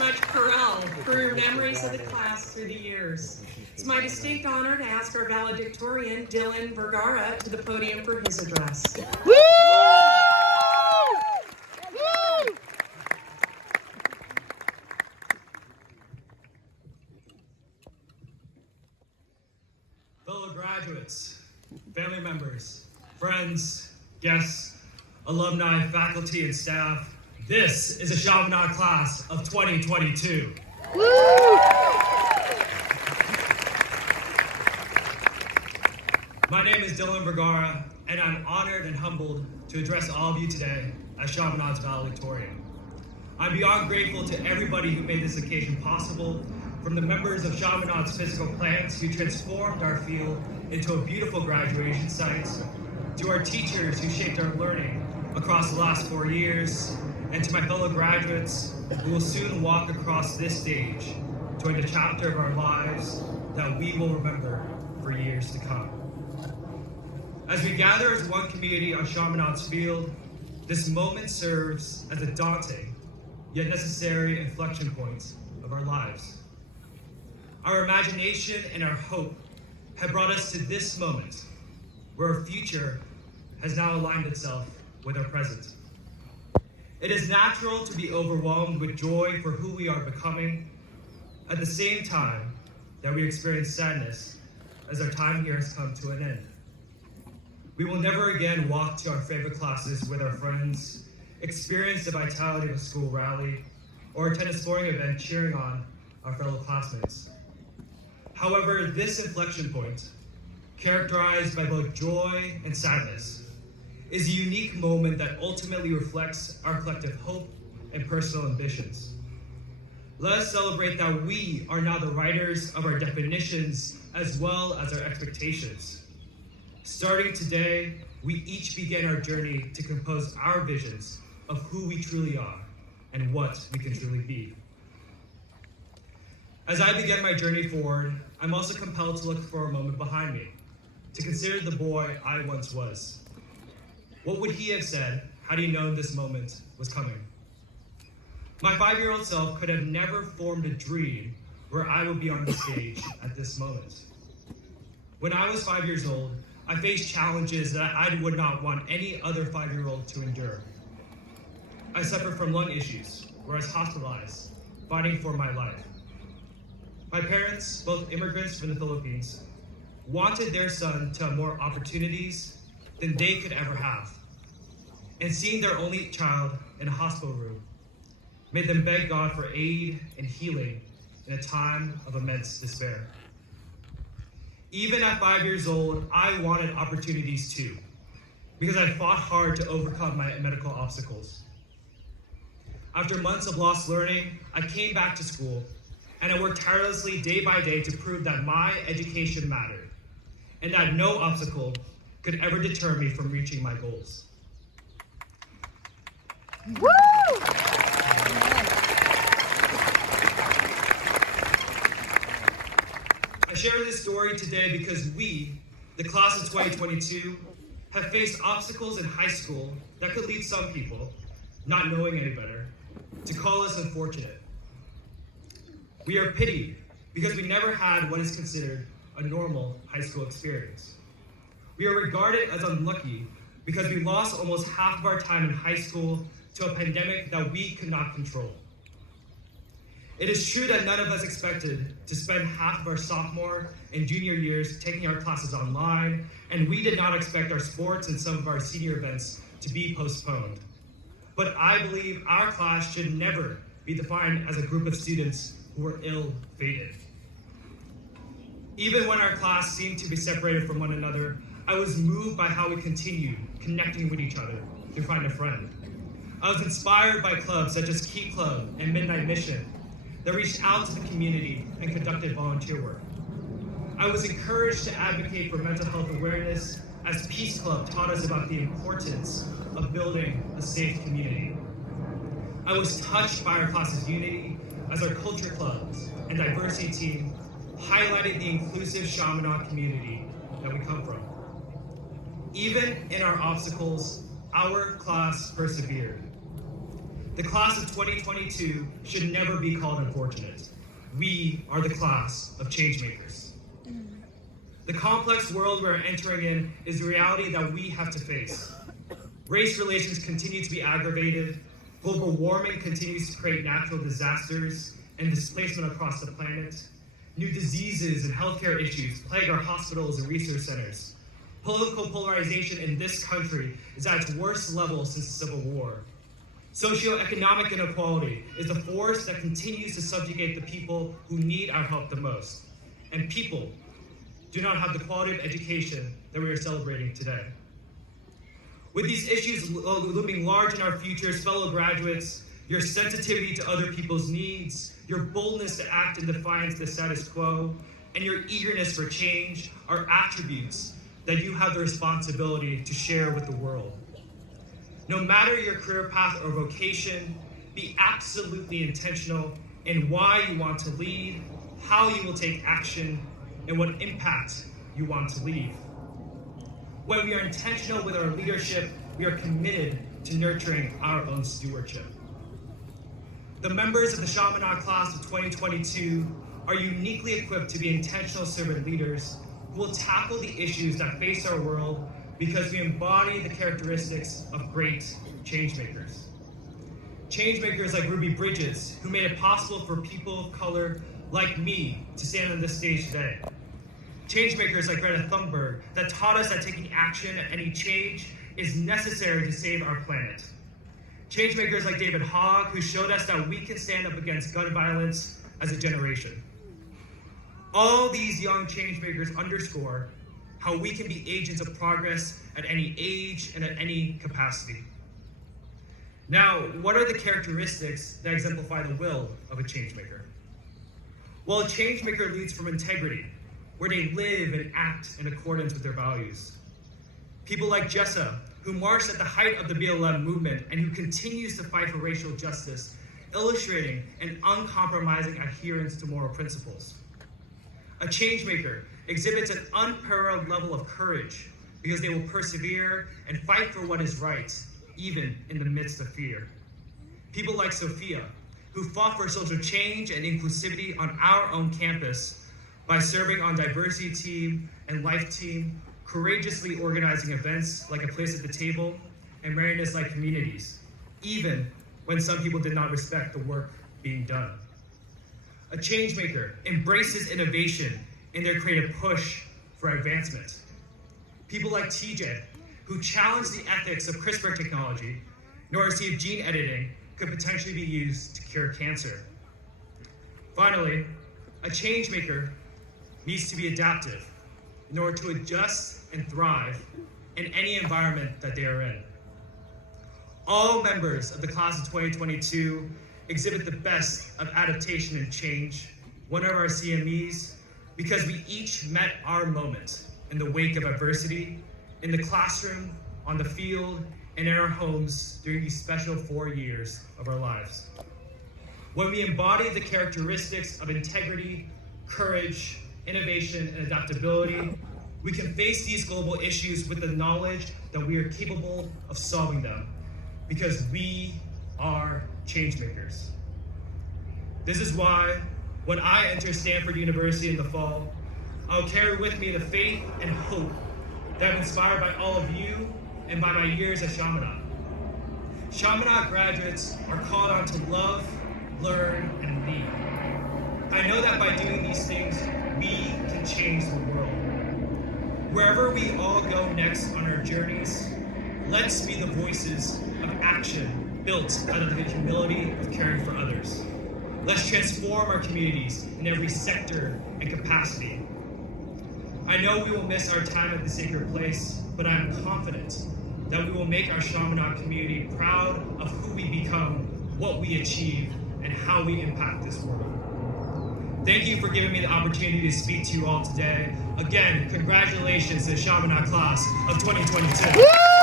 much, Corel, for your memories of the class through the years. It's my distinct honor to ask our valedictorian, Dylan Vergara, to the podium for his address. Woo! Fellow graduates, family members, friends, guests, alumni, faculty, and staff, this is a Chaminade class of 2022. Woo! My name is Dylan Vergara, and I'm honored and humbled to address all of you today as Chaminade's valedictorian. I'm beyond grateful to everybody who made this occasion possible, from the members of Chaminade's physical plants who transformed our field into a beautiful graduation site, to our teachers who shaped our learning across the last 4 years, and to my fellow graduates who will soon walk across this stage to end a chapter of our lives that we will remember for years to come. As we gather as one community on Chaminade's field, this moment serves as a daunting yet necessary inflection point of our lives. Our imagination and our hope have brought us to this moment where our future has now aligned itself with our present. It is natural to be overwhelmed with joy for who we are becoming, at the same time that we experience sadness as our time here has come to an end. We will never again walk to our favorite classes with our friends, experience the vitality of a school rally, or attend a sporting event cheering on our fellow classmates. However, this inflection point, characterized by both joy and sadness, is a unique moment that ultimately reflects our collective hope and personal ambitions. Let us celebrate that we are now the writers of our definitions as well as our expectations. Starting today, we each begin our journey to compose our visions of who we truly are and what we can truly be. As I begin my journey forward, I'm also compelled to look for a moment behind me, to consider the boy I once was. What would he have said had he known this moment was coming? My 5-year-old self could have never formed a dream where I would be on the stage at this moment. When I was 5 years old, I faced challenges that I would not want any other 5-year-old to endure. I suffered from lung issues, where I was hospitalized, fighting for my life. My parents, both immigrants from the Philippines, wanted their son to have more opportunities than they could ever have. And seeing their only child in a hospital room made them beg God for aid and healing in a time of immense despair. Even at 5 years old, I wanted opportunities too, because I fought hard to overcome my medical obstacles. After months of lost learning, I came back to school, and I worked tirelessly day by day to prove that my education mattered, and that no obstacle could ever deter me from reaching my goals. Woo! I share this story today because we, the class of 2022, have faced obstacles in high school that could lead some people, not knowing any better, to call us unfortunate. We are pitied because we never had what is considered a normal high school experience. We are regarded as unlucky because we lost almost half of our time in high school to a pandemic that we could not control. It is true that none of us expected to spend half of our sophomore and junior years taking our classes online, and we did not expect our sports and some of our senior events to be postponed. But I believe our class should never be defined as a group of students who were ill-fated. Even when our class seemed to be separated from one another, I was moved by how we continued connecting with each other to find a friend. I was inspired by clubs such as Key Club and Midnight Mission that reached out to the community and conducted volunteer work. I was encouraged to advocate for mental health awareness as Peace Club taught us about the importance of building a safe community. I was touched by our class's unity as our culture clubs and diversity team highlighted the inclusive Chaminade community that we come from. Even in our obstacles, our class persevered. The class of 2022 should never be called unfortunate. We are the class of changemakers. The complex world we're entering in is the reality that we have to face. Race relations continue to be aggravated, global warming continues to create natural disasters and displacement across the planet. New diseases and healthcare issues plague our hospitals and research centers. Political polarization in this country is at its worst level since the Civil War. Socioeconomic inequality is the force that continues to subjugate the people who need our help the most. And people do not have the quality of education that we are celebrating today. With these issues looming large in our futures, fellow graduates, your sensitivity to other people's needs, your boldness to act in defiance of the status quo, and your eagerness for change are attributes that you have the responsibility to share with the world. No matter your career path or vocation, be absolutely intentional in why you want to lead, how you will take action, and what impact you want to leave. When we are intentional with our leadership, we are committed to nurturing our own stewardship. The members of the Chaminade class of 2022 are uniquely equipped to be intentional servant leaders who will tackle the issues that face our world because we embody the characteristics of great changemakers. Changemakers like Ruby Bridges, who made it possible for people of color like me to stand on this stage today. Changemakers like Greta Thunberg that taught us that taking action at any change is necessary to save our planet. Changemakers like David Hogg, who showed us that we can stand up against gun violence as a generation. All these young changemakers underscore how we can be agents of progress at any age and at any capacity. Now, what are the characteristics that exemplify the will of a changemaker? Well, a changemaker leads from integrity, where they live and act in accordance with their values. People like Jessa, who marched at the height of the BLM movement and who continues to fight for racial justice, illustrating an uncompromising adherence to moral principles. A changemaker exhibits an unparalleled level of courage because they will persevere and fight for what is right, even in the midst of fear. People like Sophia, who fought for social change and inclusivity on our own campus by serving on diversity team and life team, courageously organizing events like A Place at the Table and Marinus-like communities, even when some people did not respect the work being done. A changemaker embraces innovation in their creative push for advancement. People like TJ, who challenge the ethics of CRISPR technology in order to see if gene editing could potentially be used to cure cancer. Finally, a changemaker needs to be adaptive in order to adjust and thrive in any environment that they are in. All members of the class of 2022 exhibit the best of adaptation and change, one of our CMEs, because we each met our moment in the wake of adversity, in the classroom, on the field, and in our homes during these special 4 years of our lives. When we embody the characteristics of integrity, courage, innovation, and adaptability, we can face these global issues with the knowledge that we are capable of solving them, because we are changemakers. This is why, when I enter Stanford University in the fall, I'll carry with me the faith and hope that I'm inspired by all of you and by my years at Chaminade. Chaminade graduates are called on to love, learn, and lead. I know that by doing these things, we can change the world. Wherever we all go next on our journeys, let's be the voices of action built out of the humility of caring for others. Let's transform our communities in every sector and capacity. I know we will miss our time at the sacred place, but I'm confident that we will make our Chaminade community proud of who we become, what we achieve, and how we impact this world. Thank you for giving me the opportunity to speak to you all today. Again, congratulations to the Chaminade class of 2022.